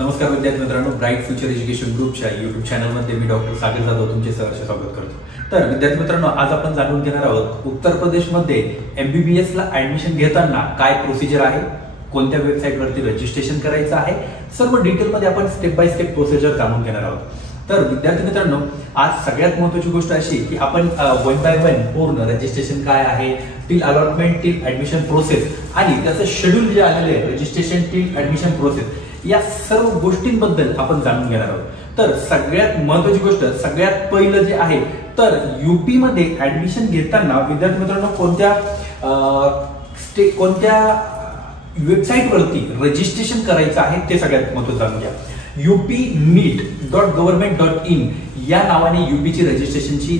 नमस्कार विद्यार्थी मित्रांनो, ब्राईट फ्युचर एज्युकेशन ग्रुपच्या YouTube चॅनलमध्ये मी डॉक्टर सागर जाधव तुमचे सहर्ष स्वागत करतो। तर विद्यार्थी मित्रांनो, आज आपण जाणून घेणार आहोत उत्तर प्रदेशमध्ये MBBS ला ऍडमिशन घेताना काय प्रोसिजर आहे, कोणत्या वेबसाईटवरती रजिस्ट्रेशन करायचं आहे, सर्व डिटेलमध्ये आपण स्टेप बाय स्टेप प्रोसिजर जाणून घेणार आहोत। तर विद्यार्थी मित्रांनो, आज सगळ्यात महत्त्वाची गोष्ट अशी की आपण वन बाय वन पूर्ण रजिस्ट्रेशन काय आहे, till allotment, till admission process आणि त्याचं शेड्यूल जे आलेलं आहे रजिस्ट्रेशन टिल ऍडमिशन प्रोसेस, या सर्व गोष्टींबद्दल आपण जाणून घेणार आहोत। तर सगळ्यात महत्त्वाची गोष्ट, सगळ्यात पहिलं जे आहे तर यूपी मध्ये ऍडमिशन घेताना विद्यार्थी मित्रांनो कोणत्या वेबसाईटवरती रजिस्ट्रेशन करायचं आहे ते सगळ्यात महत्त्वाचं जाणून घ्या। upneet.government.in या नावाने यूपीची रजिस्ट्रेशनची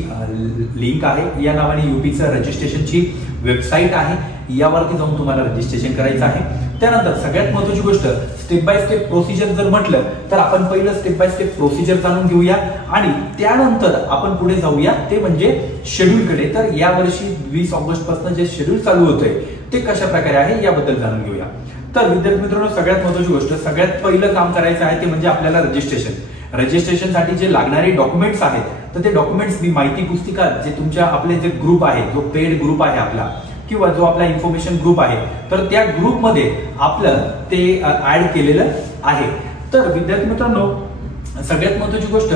लिंक आहे, या नावाने यूपीचं रजिस्ट्रेशनची वेबसाईट आहे, यावरती जाऊन तुम्हाला रजिस्ट्रेशन करायचं आहे। त्यानंतर सगळ्यात महत्त्वाची गोष्ट, स्टेप बाय स्टेप प्रोसिजर जर म्हटलं तर आपण पहिलं स्टेप बाय स्टेप प्रोसिजर जाणून घेऊया आणि त्यानंतर आपण पुढे जाऊया ते म्हणजे शेड्यूलकडे। तर यावर्षी 20 ऑगस्ट पासून जे शेड्यूल चालू होतंय ते कशा प्रकारे आहे याबद्दल जाणून घेऊया। तर विद्यार्थी मित्रांनो, सगळ्यात महत्त्वाची गोष्ट, सगळ्यात पहिलं काम करायचं आहे ते म्हणजे आपल्याला रजिस्ट्रेशनसाठी जे लागणारे डॉक्युमेंट्स आहेत तर ते डॉक्युमेंट्स मी माहिती पुस्तिका जे तुमच्या आपले जे ग्रुप आहे, जो पेड ग्रुप आहे आपला किंवा जो आपला इन्फॉर्मेशन ग्रुप आहे तर त्या ग्रुपमध्ये आपलं ते ऍड केलेलं आहे। तर विद्यार्थी मित्रांनो, सगळ्यात महत्त्वाची गोष्ट,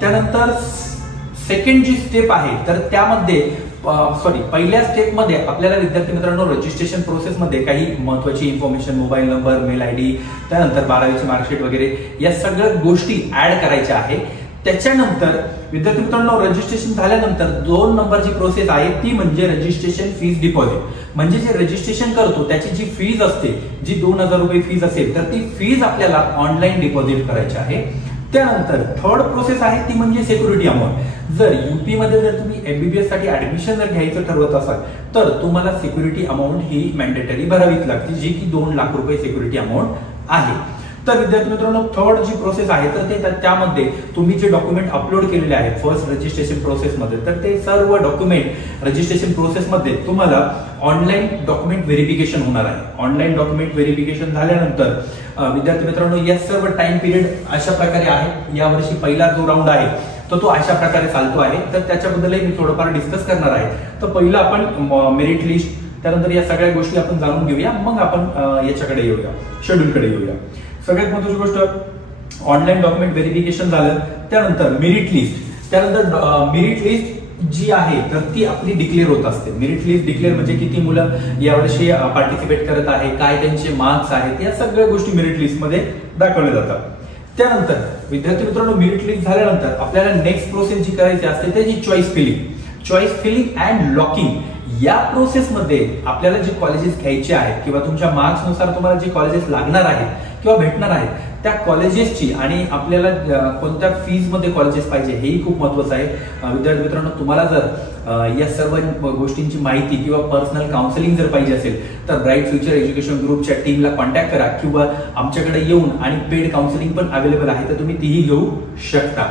त्यानंतर सेकंड जी स्टेप आहे तर त्यामध्ये पहिल्या स्टेपमध्ये आपल्याला विद्यार्थी मित्रांनो रजिस्ट्रेशन प्रोसेसमध्ये काही महत्त्वाची information, mobile number, mail ID, त्यानंतर 12वीची मार्कशीट वगैरे या सगळ्या गोष्टी ऍड करायच्या आहे। त्याच्यानंतर विद्यार्थी मित्रांनो, रजिस्ट्रेशन झाल्यानंतर 2 नंबरची प्रोसेस आहे ती म्हणजे रजिस्ट्रेशन फीस डिपॉझिट। म्हणजे जे रजिस्ट्रेशन करतो त्याची जी फीज असते, जी 2000 रुपये फीज असेल तर ती फीज आपल्याला ऑनलाईन डिपॉझिट करायची आहे। त्यानंतर थर्ड प्रोसेस आहे ती म्हणजे सिक्युरिटी अमाऊंट। जर यूपी मध्ये जर तुम्ही MBBS साठी ऍडमिशन जर घ्यायचं ठरवत असाल तर तुम्हाला सिक्युरिटी अमाऊंट ही मॅन्डेटरी भरावीच लागते, जी की 2 लाख रुपये सिक्युरिटी अमाऊंट आहे। तर विद्यार्थी मित्रांनो, थर्ड जी प्रोसेस आहे तर त्यामध्ये तुम्ही जे डॉक्युमेंट अपलोड केलेले आहेत फर्स्ट रजिस्ट्रेशन प्रोसेसमध्ये तर ते सर्व डॉक्युमेंट रजिस्ट्रेशन प्रोसेसमध्ये तुम्हाला ऑनलाईन डॉक्युमेंट व्हेरिफिकेशन होणार आहे। ऑनलाईन डॉक्युमेंट व्हेरिफिकेशन झाल्यानंतर विद्यार्थी मित्रांनो, या सर्व टाइम पिरियड अशा प्रकारे आहे। यावर्षी पहिला जो राऊंड आहे तर तो अशा प्रकारे चालतो आहे, तर त्याच्याबद्दलही मी थोडंफार डिस्कस करणार आहे। तर पहिलं आपण मेरिट लिस्ट, त्यानंतर या सगळ्या गोष्टी आपण जाणून घेऊया, मग आपण याच्याकडे येऊया, शेड्यूलकडे येऊया। सगळ्यात महत्त्वाची गोष्ट, ऑनलाईन डॉक्युमेंट व्हेरिफिकेशन झालं, त्यानंतर मेरिट लिस्ट, त्यानंतर मेरिट लिस्ट जी आहे तर ती आपली डिक्लेअर होत असते। मेरिट लिस्ट डिक्लेअर म्हणजे किती मुलं यावर्षी पार्टिसिपेट करत आहे, काय त्यांचे मार्क्स आहेत, या सगळ्या गोष्टी मेरिट लिस्ट मध्ये दाखवल्या जातात। त्यानंतर विद्यार्थी मित्रांनो, मेरिट लिस्ट झाल्यानंतर आपल्याला नेक्स्ट प्रोसेस जी करायची असते त्याची चॉईस फिलिंग अँड लॉकिंग। या प्रोसेसमध्ये आपल्याला जे कॉलेजेस घ्यायचे आहेत किंवा तुमच्या मार्क्स नुसार तुम्हाला जे कॉलेजेस लागणार आहेत किंवा भेटणार आहेत त्या कॉलेजेसची आणि आपल्याला कोणत्या फीज मध्ये कॉलेजेस पाहिजे हेही खूप महत्त्वाचं आहे। विद्यार्थी मित्रांनो, तुम्हाला जर या सर्व गोष्टींची माहिती किंवा पर्सनल काउन्सिलिंग जर पाहिजे असेल तर ब्राईट फ्युचर एज्युकेशन ग्रुपच्या टीमला कॉन्टॅक्ट करा किंवा आमच्याकडे येऊन, आणि पेड काउन्सिलिंग पण अवेलेबल आहे तर तुम्ही तीही घेऊ शकता।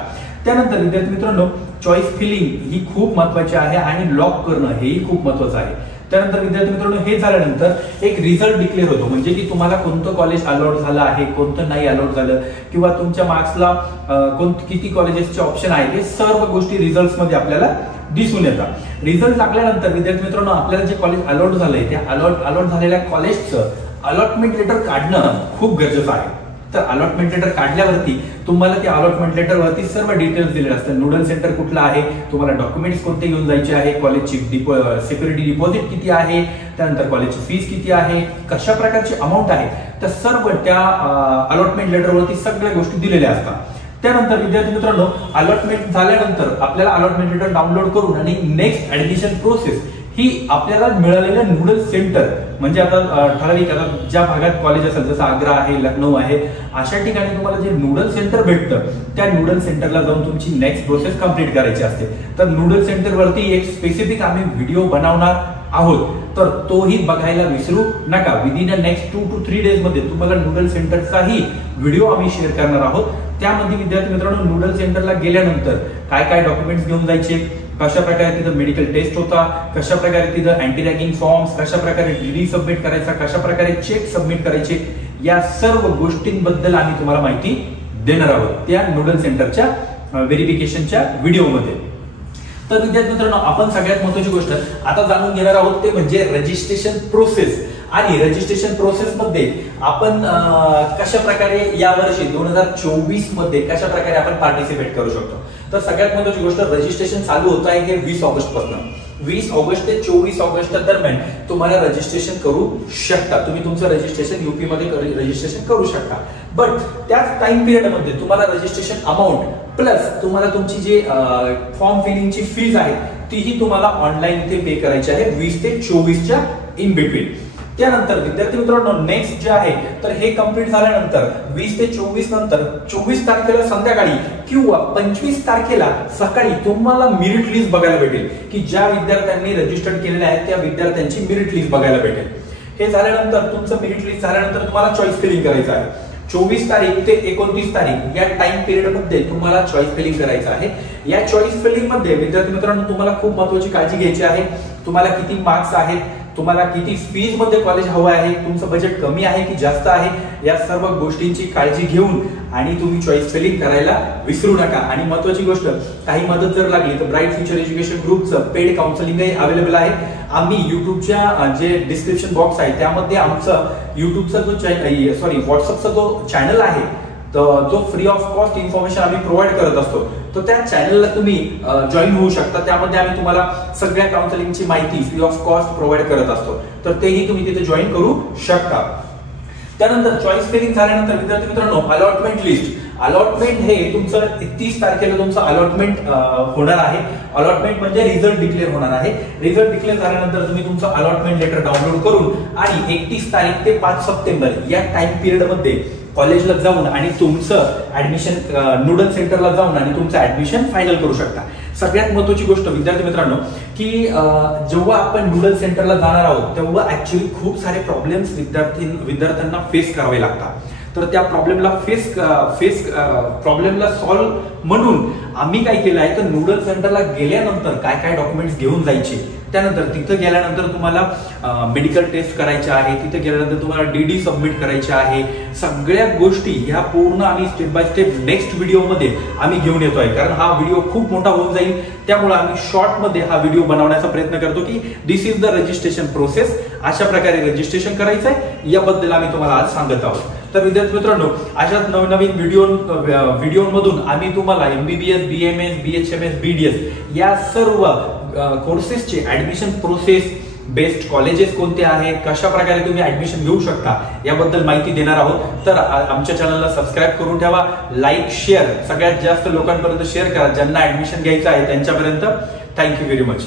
त्यानंतर विद्यार्थी मित्रांनो, चॉईस फिलिंग ही खूप महत्त्वाची आहे आणि लॉक करणं हेही खूप महत्त्वाचं आहे। त्यानंतर विद्यार्थी मित्रांनो, हे झाल्यानंतर एक रिझल्ट डिक्लेअर होतो, म्हणजे की तुम्हाला कोणतं कॉलेज अलॉट झालं आहे, कोणतं नाही अलॉट झालं, किंवा तुमच्या मार्क्सला किती कॉलेजेसचे ऑप्शन आहेत, हे सर्व गोष्टी रिझल्ट मध्ये आपल्याला दिसून येतात। रिझल्ट लागल्यानंतर विद्यार्थी मित्रांनो, आपल्याला जे कॉलेज अलॉट झालंय त्या अलॉट झालेल्या कॉलेजचं अलॉटमेंट लेटर काढणं खूप गरजेचं आहे। तर अलॉटमेंट लेटर काढल्यावरती तुम्हाला त्या अलॉटमेंट लेटर वरती सर्व डिटेल्स दिलेले असतात। नोडल सेंटर कुठला आहे, तुम्हाला डॉक्युमेंट्स कोणते घेऊन जायचे आहे, कॉलेजची सिक्युरिटी डिपॉझिट किती आहे, त्यानंतर कॉलेजची फीस किती आहे, कशा प्रकारची अमाऊंट आहे, तर सर्व त्या अलॉटमेंट लेटर वरती सगळ्या गोष्टी दिलेल्या असतात। त्यानंतर विद्यार्थी मित्रांनो, अलॉटमेंट झाल्यानंतर आपल्याला अलॉटमेंट लेटर डाउनलोड करून आणि नेक्स्ट ऍडमिशन प्रोसेस ही आपल्याला मिळालेलं नूडल सेंटर, म्हणजे आता ठराविक आता ज्या भागात कॉलेज असेल जसं आग्रा आहे, लखनौ आहे, अशा ठिकाणी तुम्हाला जे नूडल सेंटर भेटतं त्या नूडल सेंटरला जाऊन तुमची नेक्स्ट प्रोसेस कंप्लीट करायची असते। तर नूडल सेंटर वरती एक स्पेसिफिक आम्ही व्हिडिओ बनवणार आहोत, तर तोही बघायला विसरू नका। Within the next 2 to 3 days मध्ये तुम्हाला नूडल सेंटरचाही व्हिडिओ आम्ही शेअर करणार आहोत। त्यामध्ये विद्यार्थी मित्रांनो, नूडल सेंटरला गेल्यानंतर काय काय डॉक्युमेंट्स घेऊन जायचे, कशा प्रकारे तिथं मेडिकल टेस्ट होता, कशा प्रकारे तिथं अँटी रॅगिंग फॉर्म्स, कशा प्रकारे DD सबमिट करायचा, कशा प्रकारे चेक सबमिट करायचे, या सर्व गोष्टींबद्दल आम्ही तुम्हाला माहिती देणार आहोत त्या नूडल सेंटरच्या व्हेरिफिकेशनच्या व्हिडिओमध्ये. तर विद्यार्थी मित्रांनो, आपण सगळ्यात महत्त्वाची गोष्ट आता जाणून घेणार आहोत ते म्हणजे रजिस्ट्रेशन प्रोसेस. आणि रजिस्ट्रेशन प्रोसेस मध्ये आपण कशा प्रकारे यावर्षी 2024 मध्ये कशा प्रकारे आपण पार्टिसिपेट करू शकतो. तर सगळ्यात महत्त्वाची गोष्ट, रजिस्ट्रेशन चालू होत आहे हे 20 ऑगस्ट पासून. 20 ऑगस्ट ते 24 ऑगस्ट दरम्यान तुम्हाला रजिस्ट्रेशन करू शकता. तुम्ही तुमचं रजिस्ट्रेशन यूपी मध्ये रजिस्ट्रेशन करू शकता. बट त्याच टाइम पिरियड मध्ये तुम्हाला रजिस्ट्रेशन अमाऊंट प्लस तुम्हाला तुमची जी फॉर्म फिलिंगची फीज आहे तीही तुम्हाला ऑनलाईन इथे पे करायची आहे 20 ते 24च्या इन बिटवीन. त्यानंतर विद्यार्थी मित्रांनो, नेक्स्ट जे आहे तर हे कंप्लीट झाल्यानंतर 20 ते 24 नंतर 24 तारखेला संध्याकाळी किंवा 25 तारखेला सकाळी तुम्हाला मेरिट लिस्ट बघायला भेटेल की ज्या विद्यार्थ्यांनी रजिस्टर्ड केलेले आहेत त्या विद्यार्थ्यांची मेरिट लिस्ट बघायला भेटेल. हे झाल्यानंतर तुमचं मेरिट लिस्ट झाल्यानंतर तुम्हाला चॉईस फिलिंग करायचं आहे. 24 तारीख ते 29 तारीख या टाइम पिरियड मध्ये तुम्हाला चॉईस फिलिंग करायचं आहे. या चॉईस फिलिंग मध्ये विद्यार्थी मित्रांनो तुम्हाला खूप महत्त्वाची काळजी घ्यायची आहे. तुम्हाला किती मार्क्स आहेत, तुम्हाला किती फीज मध्ये कॉलेज हवं आहे, तुमचं बजेट कमी आहे की जास्त आहे, या सर्व गोष्टींची काळजी घेऊन आणि तुम्ही चॉईस फिलिंग करायला विसरू नका. आणि महत्त्वाची गोष्ट, काही मदत जर लागली तर ब्राईट फ्युचर एज्युकेशन ग्रुपचं पेड काउन्सिलिंगही अवेलेबल आहे. आम्ही युट्यूबच्या जे डिस्क्रिप्शन बॉक्स आहे त्यामध्ये आमचं युट्यूबचा जो व्हॉट्सअपचा जो चॅनल आहे जो फ्री ऑफ कॉस्ट इन्फॉर्मेशन आम्ही प्रोव्हाइड करत असतो, तर त्या चॅनलला तुम्ही जॉईन होऊ शकता. त्यामध्ये आम्ही तुम्हाला सगळ्या काउन्सिलिंगची माहिती फ्री ऑफ कॉस्ट प्रोव्हाइड करत असतो, तर तेही तुम्ही तिथे जॉईन करू शकता. त्यानंतर चॉईस फिलिंग झाल्यानंतर विद्यार्थी मित्रांनो, अलॉटमेंट लिस्ट, अलॉटमेंट हे तुमचं 31 तारखेला तुमचं अलॉटमेंट होणार आहे. अलॉटमेंट म्हणजे रिझल्ट डिक्लेअर होणार आहे. रिझल्ट डिक्लेअर झाल्यानंतर तुम्ही तुमचं अलॉटमेंट लेटर डाउनलोड करून आणि 31 तारीख ते 5 सप्टेंबर या टाइम पिरियड मध्ये कॉलेजला जाऊन आणि तुमचं ऍडमिशन नूडल सेंटरला जाऊन आणि तुमचं ऍडमिशन फायनल करू शकता. सगळ्यात महत्त्वाची गोष्ट विद्यार्थी मित्रांनो की जेव्हा आपण नूडल सेंटरला जाणार आहोत तेव्हा ऍक्च्युअली खूप सारे प्रॉब्लेम्स विद्यार्थ्यांना फेस करावे लागतात. तर त्या प्रॉब्लेमला सॉल्व्ह म्हणून आम्ही काय केलं आहे, तर नूडल सेंटरला गेल्यानंतर काय काय डॉक्युमेंट्स घेऊन जायचे, त्यानंतर तिथं गेल्यानंतर तुम्हाला मेडिकल टेस्ट करायच्या आहे, तिथे गेल्यानंतर तुम्हाला डीडी सबमिट करायचे आहे, सगळ्या गोष्टी ह्या पूर्ण आम्ही स्टेप बाय स्टेप नेक्स्ट व्हिडिओमध्ये आम्ही घेऊन येतोय. कारण हा व्हिडिओ खूप मोठा होऊन जाईल, त्यामुळे आम्ही शॉर्ट मध्ये हा व्हिडिओ बनवण्याचा प्रयत्न करतो की दिस इज द रजिस्ट्रेशन प्रोसेस, अशा प्रकारे रजिस्ट्रेशन करायचं आहे याबद्दल आम्ही तुम्हाला आज सांगत आहोत. तर विद्यार्थी मित्रांनो, अशाच नवनवीन व्हिडिओमधून आम्ही तुम्हाला MBBS, BMS, BHMS, BDS या सर्व कोर्सेसचे ऍडमिशन प्रोसेस, बेस्ट कॉलेजेस कोणते आहेत, कशा प्रकारे तुम्ही ऍडमिशन घेऊ शकता याबद्दल माहिती देणार आहोत. तर आमच्या चॅनलला सबस्क्राईब करून ठेवा, लाईक शेअर सगळ्यात जास्त लोकांपर्यंत शेअर करा, ज्यांना ऍडमिशन घ्यायचं आहे त्यांच्यापर्यंत. Thank you very much.